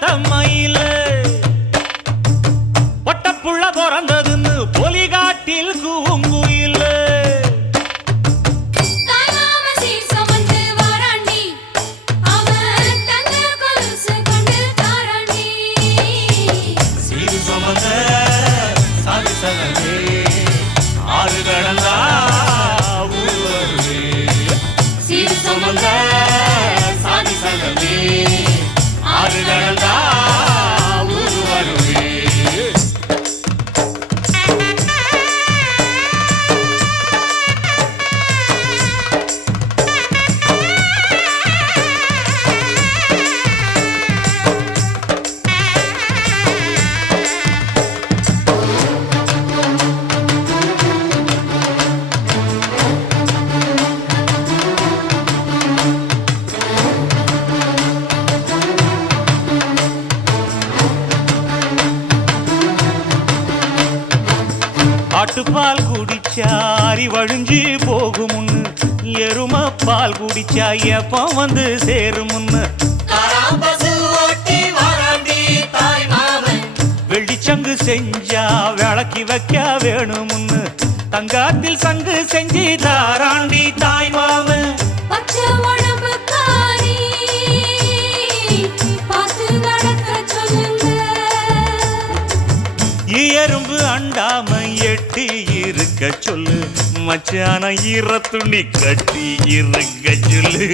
வளர்த்த மயில ஒட்டப்புள்ள பிறந்ததுன்னு பொலிகாட்டில் கூங்குயில சீரு சுமந்த சாதி சகமே ஆறு கடந்தா ஊர் வருவே சீரு சுமந்த சாதி சகமே ஆறு கடந்தா ஊர் வருவே ஆட்டுப்பால் குடிச்சா அறிவழிஞ்சு போகுமுன்னு எரும பால் குடிச்சா எப்ப வந்து சேருமுன்னு வெள்ளிச்சங்கு செஞ்சா விளக்கி வைக்க வேணுமுன்னு தங்காத்தில் சங்கு செஞ்சு தாராண்டி தாய் மாமன் எறும்பு அண்டாம எட்டி இருக்க சொல்லு மச்சான ஈர துணி கட்டி இருக்க சொல்லு